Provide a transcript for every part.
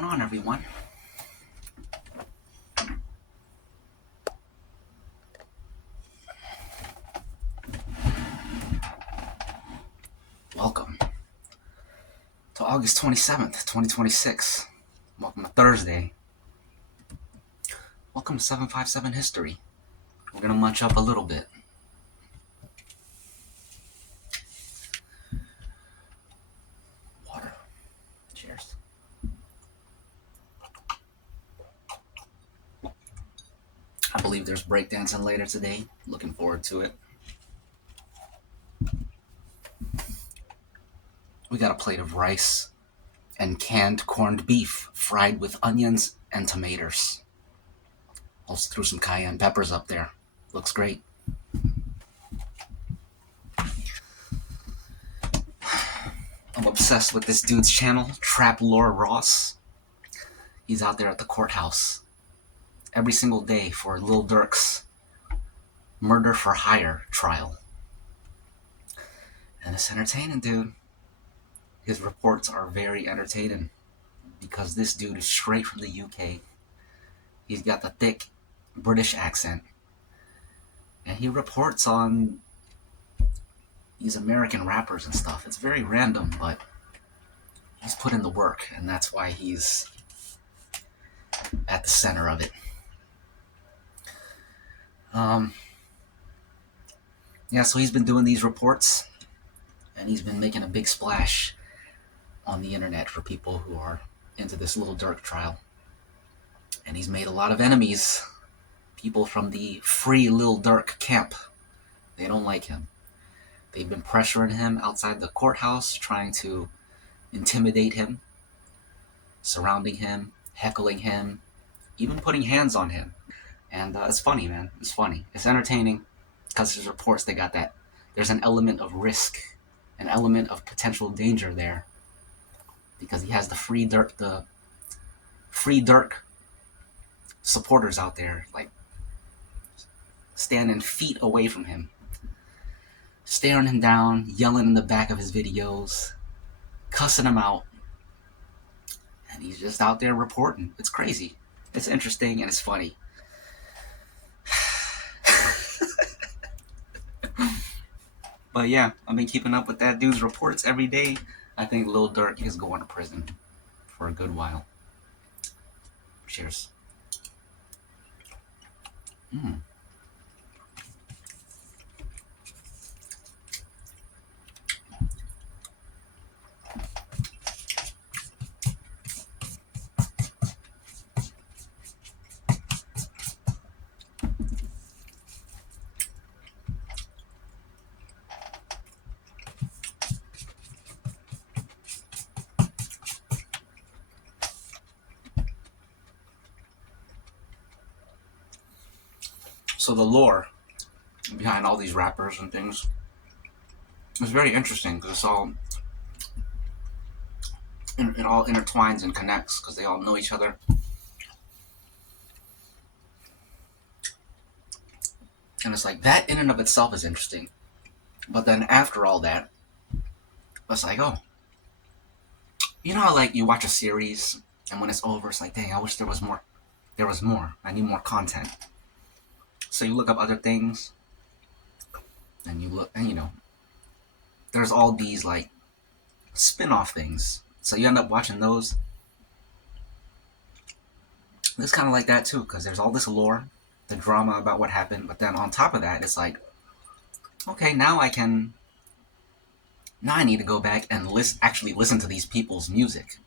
going on, everyone? Welcome to August 27th, 2026. Welcome to Thursday. Welcome to 757 History. We're going to munch up a little bit. Water. Cheers. I believe there's breakdancing later today. Looking forward to it. We got a plate of rice and canned corned beef fried with onions and tomatoes. Also threw some cayenne peppers up there. Looks great. I'm obsessed with this dude's channel, Trap Lore Ross. He's out there at the courthouse every single day for Lil Durk's murder for hire trial. And it's entertaining, dude. His reports are very entertaining because this dude is straight from the UK. He's got the thick British accent. And he reports on these American rappers and stuff. It's very random, but he's put in the work, and that's why he's at the center of it. So he's been doing these reports, and he's been making a big splash on the internet for people who are into this Lil Durk trial. And he's made a lot of enemies. People from the Free Lil Durk camp. They don't like him. They've been pressuring him outside the courthouse, trying to intimidate him, surrounding him, heckling him, even putting hands on him. And it's funny, man. It's funny. It's entertaining because there's reports they got that there's an element of risk, an element of potential danger there, because he has the Free Durk supporters out there, like standing feet away from him, staring him down, yelling in the back of his videos, cussing him out, and he's just out there reporting. It's crazy. It's interesting and it's funny. But yeah, I've been keeping up with that dude's reports every day. I think Lil Durk is going to prison for a good while. Cheers. So the lore behind all these rappers and things is very interesting because it's all it all intertwines and connects because they all know each other. And it's like that in and of itself is interesting. But then after all that, it's like, oh, you know how like you watch a series and when it's over, it's like, dang, I wish there was more. There was more. I need more content. So you look up other things, and you look, and you know, there's all these like spin-off things. So you end up watching those. It's kind of like that too, because there's all this lore, the drama about what happened, but then on top of that, it's like, okay, now I need to go back and actually listen to these people's music,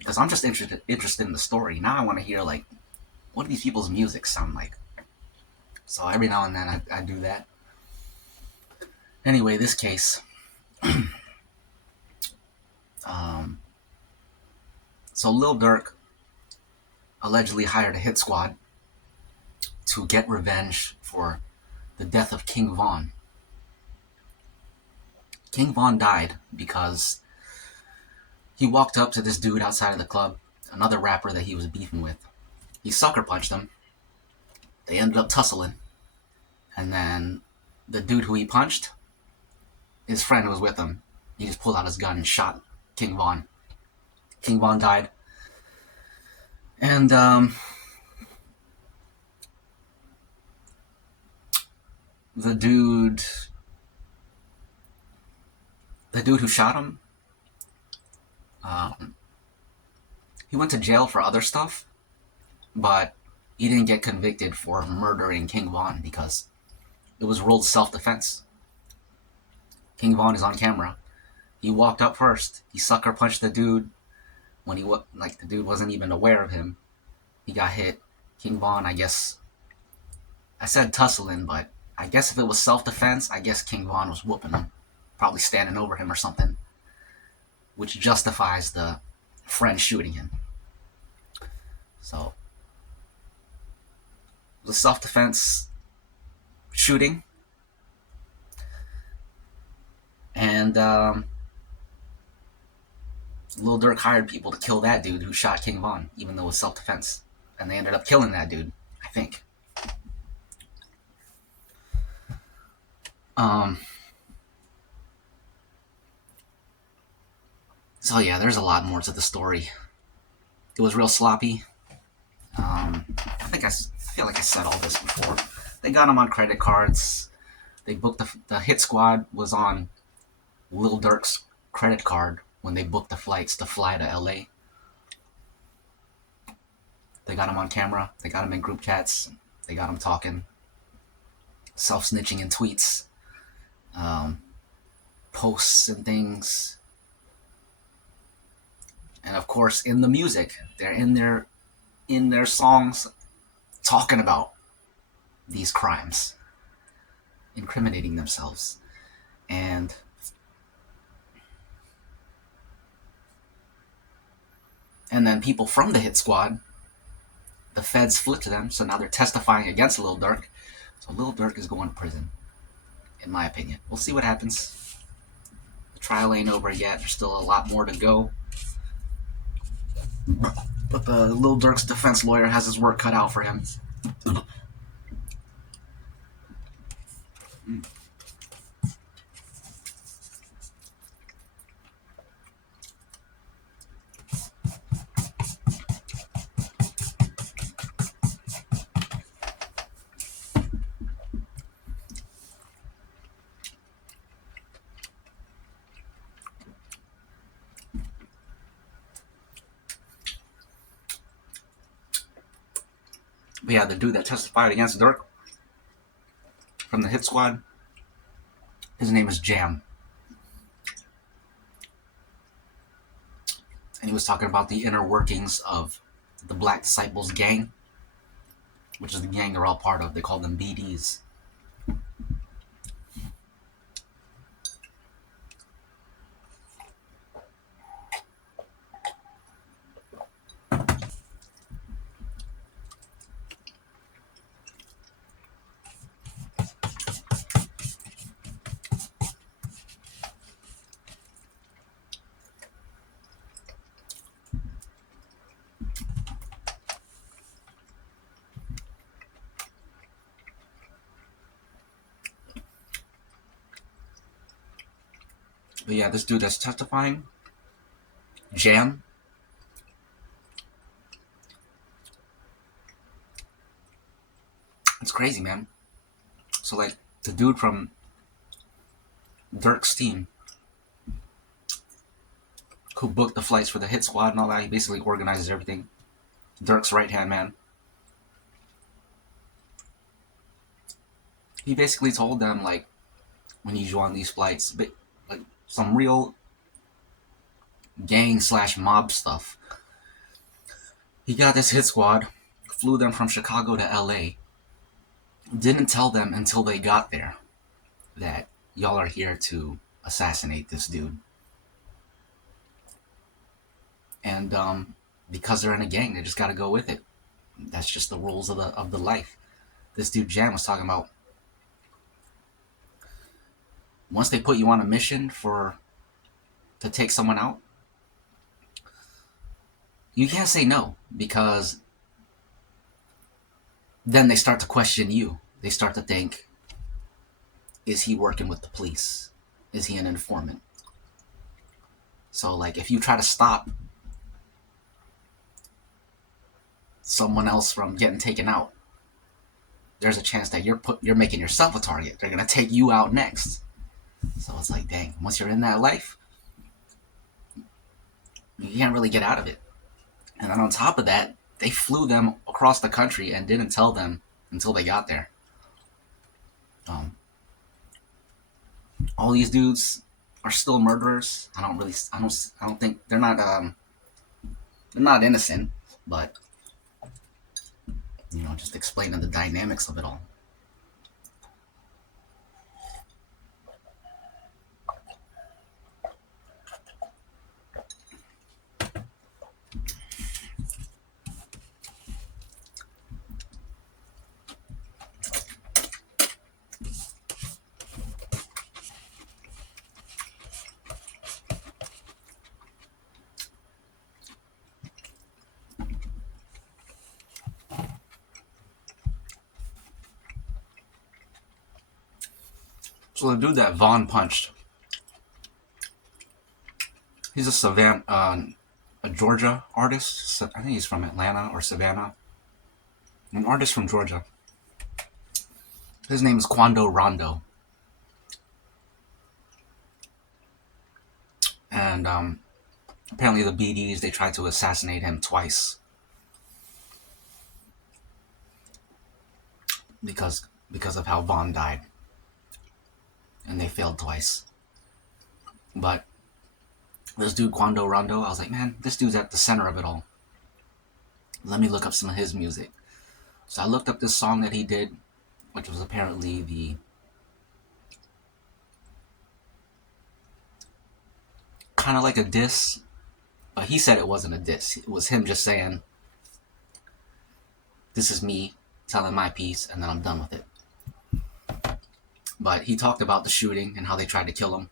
because I'm just interested in the story. Now I want to hear like, what do these people's music sound like? So every now and then I do that. Anyway, this case. So Lil Durk allegedly hired a hit squad to get revenge for the death of King Von. King Von died because he walked up to this dude outside of the club, another rapper that he was beefing with. He sucker punched him. They ended up tussling. And then the dude who he punched, his friend was with him. He just pulled out his gun and shot King Von. King Von died. And the dude who shot him, um, he went to jail for other stuff, but he didn't get convicted for murdering King Von because it was ruled self-defense. King Von is on camera. He walked up first. He sucker punched the dude when the dude wasn't even aware of him. He got hit. King Von, I guess, I said tussling, but I guess if it was self-defense, I guess King Von was whooping him, probably standing over him or something, which justifies the friend shooting him. So, the self-defense shooting, and Lil Durk hired people to kill that dude who shot King Von, even though it was self-defense, and they ended up killing that dude, I think. So yeah, there's a lot more to the story. It was real sloppy. I feel like I said all this before. They got him on credit cards. They booked the hit squad was on Lil Durk's credit card when they booked the flights to fly to LA. They got him on camera. They got him in group chats. They got him talking, self-snitching in tweets, posts and things. And of course, in the music, they're in their songs talking about these crimes, incriminating themselves. And then people from the hit squad, the feds flipped them, so now they're testifying against Lil Durk. So Lil Durk is going to prison, in my opinion. We'll see what happens. The trial ain't over yet. There's still a lot more to go. But the Lil Durk's defense lawyer has his work cut out for him. But yeah, the dude that testified against Durk from the hit squad, his name is Jam. And he was talking about the inner workings of the Black Disciples gang, which is the gang they're all part of. They call them BDs. But yeah, this dude that's testifying, Jam, it's crazy, man. So like the dude from Durk's team, who booked the flights for the hit squad and all that, he basically organizes everything. Durk's right-hand man. He basically told them, like, we need you on these flights, but like some real gang / mob stuff. He got this hit squad, flew them from Chicago to LA, didn't tell them until they got there that y'all are here to assassinate this dude. And because they're in a gang, they just got to go with it. That's just the rules of the life. This dude Jam was talking about, once they put you on a mission to take someone out, you can't say no, because then they start to question you. They start to think, is he working with the police? Is he an informant? So like if you try to stop someone else from getting taken out, there's a chance that you're making yourself a target. They're gonna take you out next. So it's like, dang, once you're in that life, you can't really get out of it. And then on top of that, they flew them across the country and didn't tell them until they got there. All these dudes are still murderers. I don't think they're not innocent, but just explaining the dynamics of it all. So the dude that Vaughn punched, he's a Georgia artist. I think he's from Atlanta or Savannah. An artist from Georgia. His name is Quando Rondo. And apparently the BDs, they tried to assassinate him twice. Because of how Vaughn died. And they failed twice. But this dude, Quando Rondo, I was like, man, this dude's at the center of it all. Let me look up some of his music. So I looked up this song that he did, which was apparently the kind of like a diss, but he said it wasn't a diss. It was him just saying, this is me telling my piece, and then I'm done with it. But he talked about the shooting and how they tried to kill him.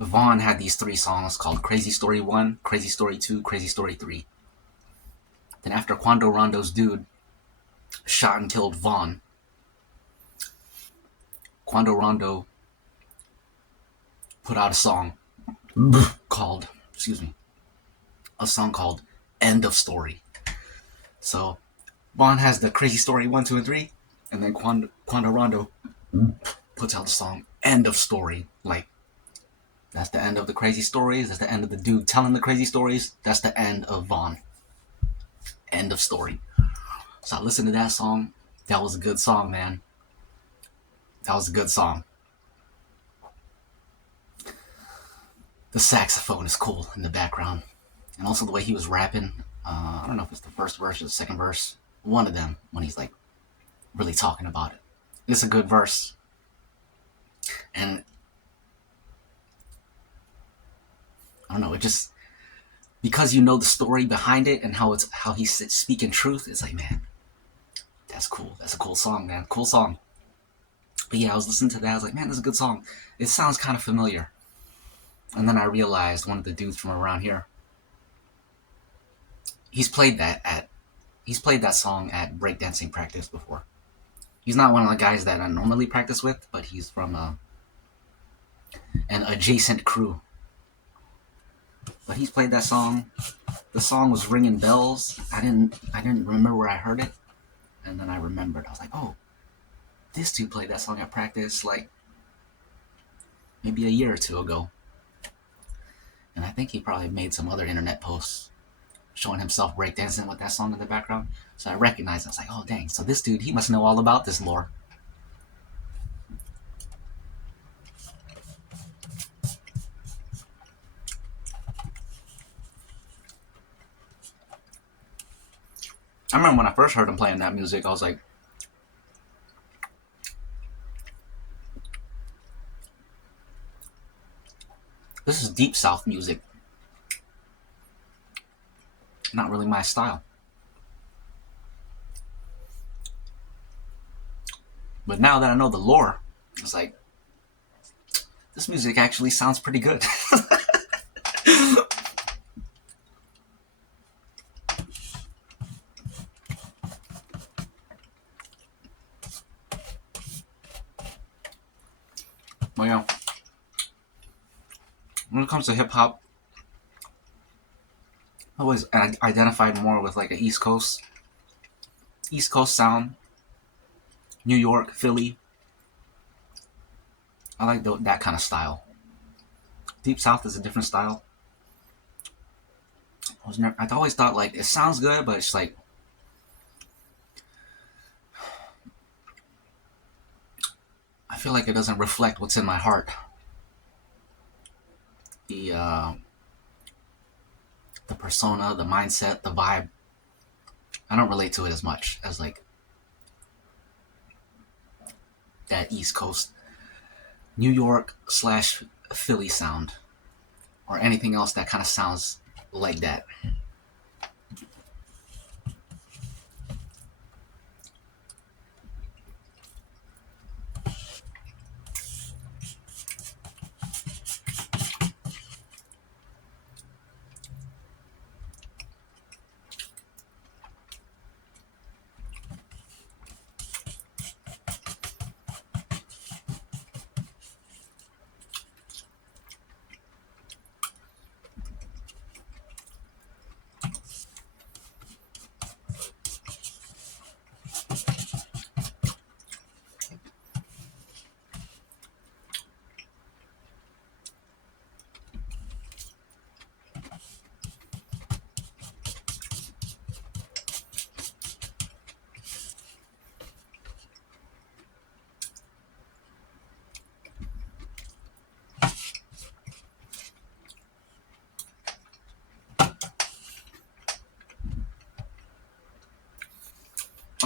Vaughn had these 3 songs called Crazy Story 1, Crazy Story 2, Crazy Story 3. Then after Quando Rondo's dude shot and killed Vaughn, Quando Rondo put out a song called End of Story. So Vaughn has the Crazy Story 1, 2, and 3, and then Quando Rondo puts out the song End of Story. Like, that's the end of the crazy stories. That's the end of the dude telling the crazy stories. That's the end of Vaughn. End of story. So I listened to that song. That was a good song, man. That was a good song. The saxophone is cool in the background. And also the way he was rapping. I don't know if it's the first verse or the second verse. One of them, when he's like really talking about it. It's a good verse. And I don't know, it just, because you know the story behind it and how he's speaking truth, it's like, man, that's cool. That's a cool song, man. Cool song. But yeah, I was listening to that. I was like, man, this is a good song. It sounds kind of familiar. And then I realized one of the dudes from around here, he's played that song at breakdancing practice before. He's not one of the guys that I normally practice with, but he's from an adjacent crew. But he's played that song. The song was ringing bells. I didn't remember where I heard it. And then I remembered. I was like, oh, this dude played that song at practice like maybe a year or two ago. And I think he probably made some other internet posts showing himself breakdancing with that song in the background. So I recognized it. I was like, oh, dang. So this dude, he must know all about this lore. I remember when I first heard him playing that music, I was like, this is Deep South music. Not really my style. But now that I know the lore, it's like, this music actually sounds pretty good. Well, yeah. when it comes to hip hop, I always identified more with like an East Coast sound. New York, Philly. I like that kind of style. Deep South is a different style. I always thought like it sounds good, but it's like I feel like it doesn't reflect what's in my heart. The persona, the mindset, the vibe. I don't relate to it as much as like that East Coast, New York / Philly sound, or anything else that kind of sounds like that.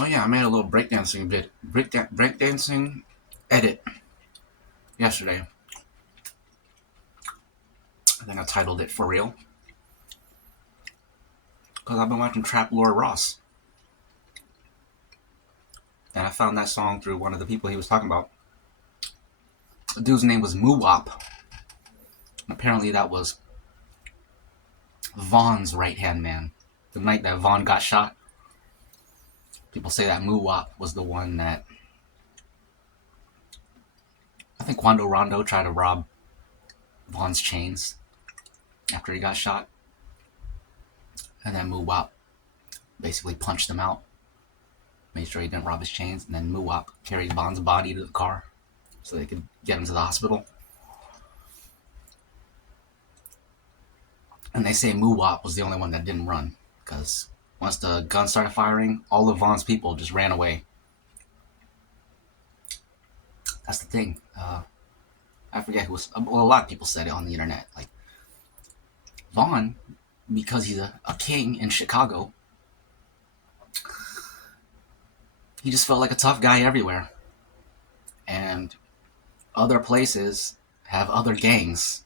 Oh yeah, I made a little breakdancing edit yesterday. I think I titled it "For Real" because I've been watching Trap Lord Ross, and I found that song through one of the people he was talking about. The dude's name was Muwop. Apparently, that was Vaughn's right-hand man. The night that Vaughn got shot, people say that Muwop was the one that I think Quando Rondo tried to rob Vaughn's chains after he got shot, and then Muwop basically punched him out, made sure he didn't rob his chains, and then Muwop carried Vaughn's body to the car so they could get him to the hospital. And they say Muwop was the only one that didn't run, because once the gun started firing, all of Vaughn's people just ran away. That's the thing. I forget who was. Well, a lot of people said it on the internet. Like Vaughn, because he's a king in Chicago, he just felt like a tough guy everywhere. And other places have other gangs,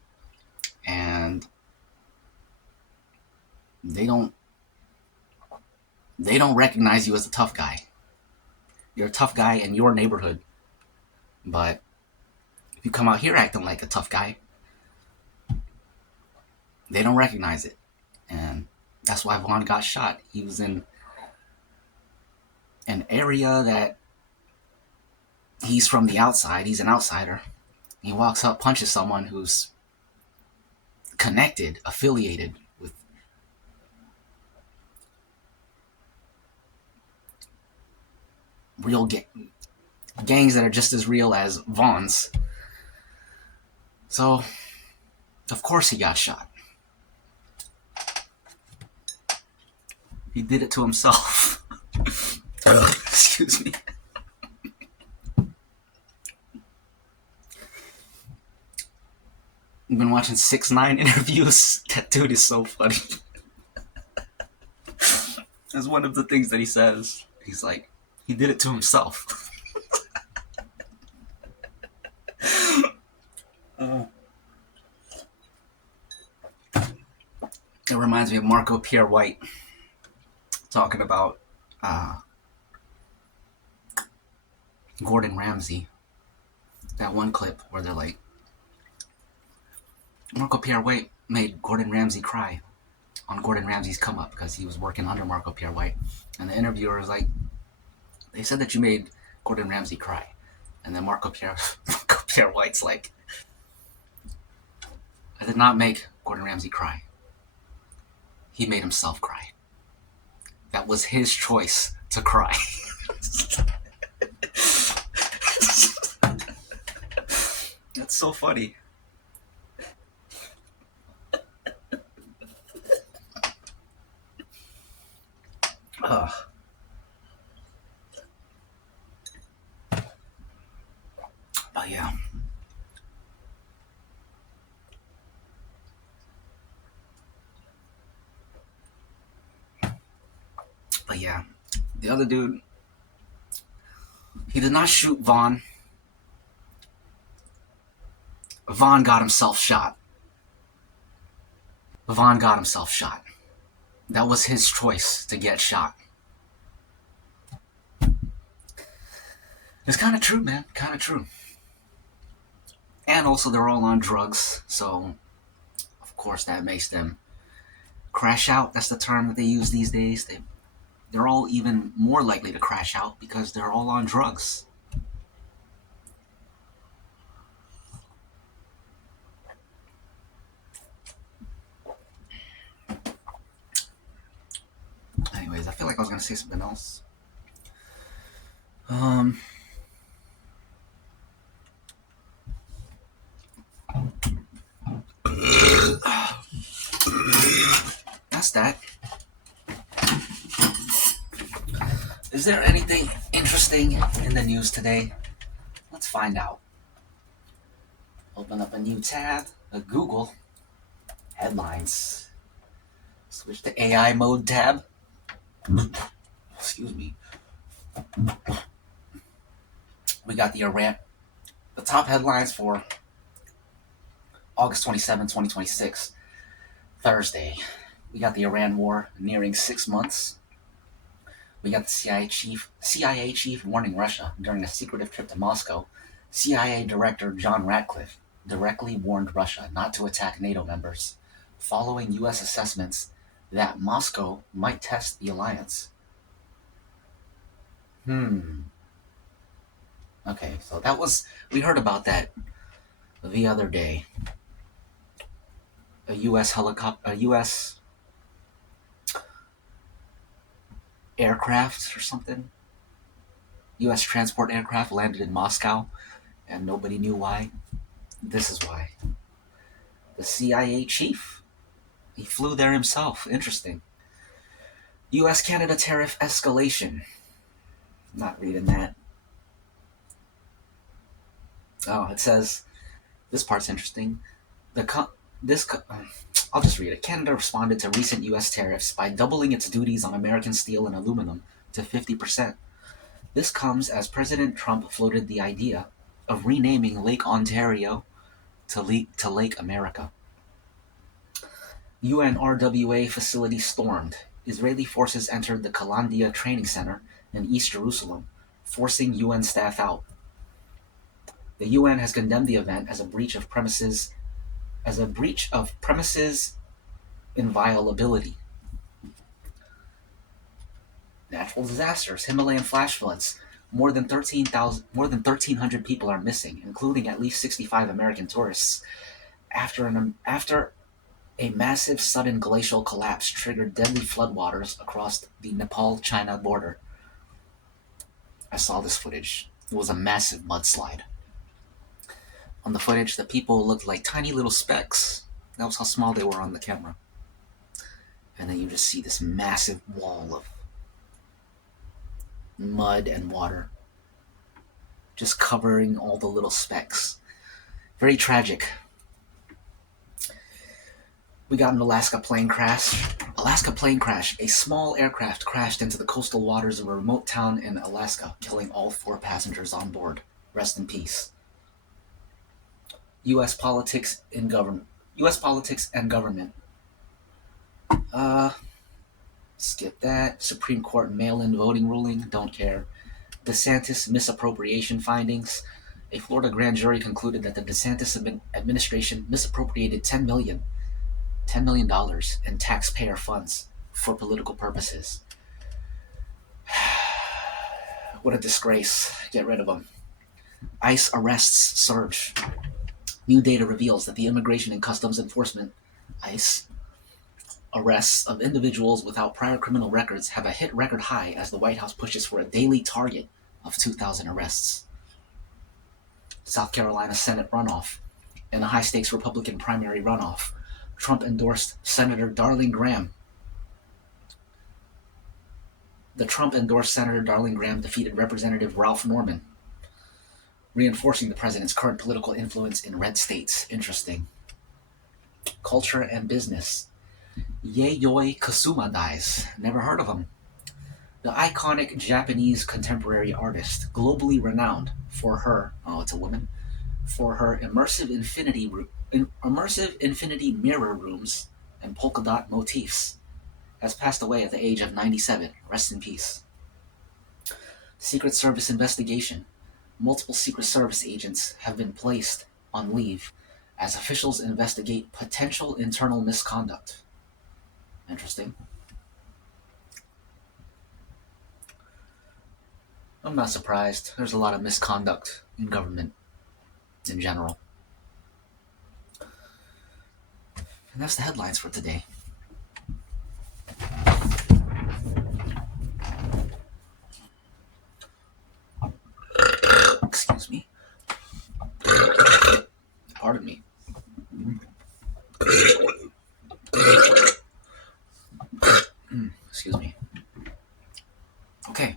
and they don't recognize you as a tough guy. You're a tough guy in your neighborhood, but if you come out here acting like a tough guy, they don't recognize it. And that's why Vaughn got shot. He was in an area that he's from the outside. He's an outsider. He walks up, punches someone who's connected, affiliated with real gangs that are just as real as Vaughn's. So, of course he got shot. He did it to himself. Excuse me. I've been watching 6ix9ine interviews. That dude is so funny. That's one of the things that he says. He's like, he did it to himself. It reminds me of Marco Pierre White talking about Gordon Ramsay. That one clip where they're like, Marco Pierre White made Gordon Ramsay cry on Gordon Ramsay's come up because he was working under Marco Pierre White. And the interviewer was like, they said that you made Gordon Ramsay cry. And then Marco Pierre White's like, I did not make Gordon Ramsay cry. He made himself cry. That was his choice to cry. That's so funny. Ugh. But yeah. But yeah. The other dude, he did not shoot Vaughn. Vaughn got himself shot. Vaughn got himself shot. That was his choice to get shot. It's kind of true, man. Kind of true. And also, they're all on drugs, so of course that makes them crash out. That's the term that they use these days. They're all even more likely to crash out because they're all on drugs. Anyways, I feel like I was going to say something else. That's that. Is there anything interesting in the news today? Let's find out. Open up a new tab, a Google, headlines. Switch to AI mode tab. Excuse me. We got the top headlines for August 27, 2026, Thursday. We got the Iran war nearing 6 months. We got the CIA chief warning Russia during a secretive trip to Moscow. CIA Director John Ratcliffe directly warned Russia not to attack NATO members, following U.S. assessments that Moscow might test the alliance. Okay, so we heard about that the other day. A U.S. aircraft or something. U.S. transport aircraft landed in Moscow, and nobody knew why. This is why. The CIA chief, he flew there himself. Interesting. U.S.-Canada tariff escalation. Not reading that. Oh, it says, this part's interesting. I'll just read it. Canada responded to recent U.S. tariffs by doubling its duties on American steel and aluminum to 50%. This comes as President Trump floated the idea of renaming Lake Ontario to Lake America. UNRWA facility stormed. Israeli forces entered the Kalandia Training Center in East Jerusalem, forcing UN staff out. The UN has condemned the event as a breach of premises inviolability. Natural disasters, Himalayan flash floods. More than 1,300 people are missing, including at least 65 American tourists, after a massive sudden glacial collapse triggered deadly floodwaters across the Nepal-China border. I saw this footage. It was a massive mudslide. On the footage, the people looked like tiny little specks. That was how small they were on the camera. And then you just see this massive wall of mud and water just covering all the little specks. Very tragic. We got an Alaska plane crash. A small aircraft crashed into the coastal waters of a remote town in Alaska, killing all 4 passengers on board. Rest in peace. U.S. politics and government. Skip that. Supreme Court mail-in voting ruling. Don't care. DeSantis misappropriation findings. A Florida grand jury concluded that the DeSantis administration misappropriated $10 million in taxpayer funds for political purposes. What a disgrace. Get rid of them. ICE arrests surge. New data reveals that the Immigration and Customs Enforcement, ICE, arrests of individuals without prior criminal records have a hit record high as the White House pushes for a daily target of 2,000 arrests. South Carolina Senate runoff. In a high-stakes Republican primary runoff, Trump endorsed Senator Darling Graham. The Trump-endorsed Senator Darling Graham defeated Representative Ralph Norman, reinforcing the president's current political influence in red states. Interesting. Culture and business. Yayoi Kusama dies. Never heard of him. The iconic Japanese contemporary artist, globally renowned for her, it's a woman, for her immersive infinity mirror rooms and polka dot motifs, has passed away at the age of 97. Rest in peace. Secret Service investigation. Multiple Secret Service agents have been placed on leave as officials investigate potential internal misconduct. Interesting. I'm not surprised. There's a lot of misconduct in government in general. And that's the headlines for today. Excuse me. Pardon me. Excuse me. Okay.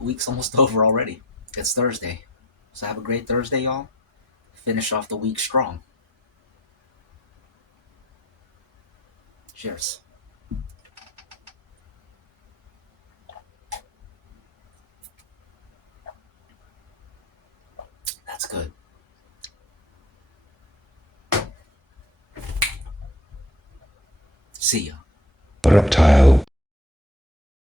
Week's almost over already. It's Thursday. So have a great Thursday, y'all. Finish off the week strong. Cheers. That's good. See ya. Reptile.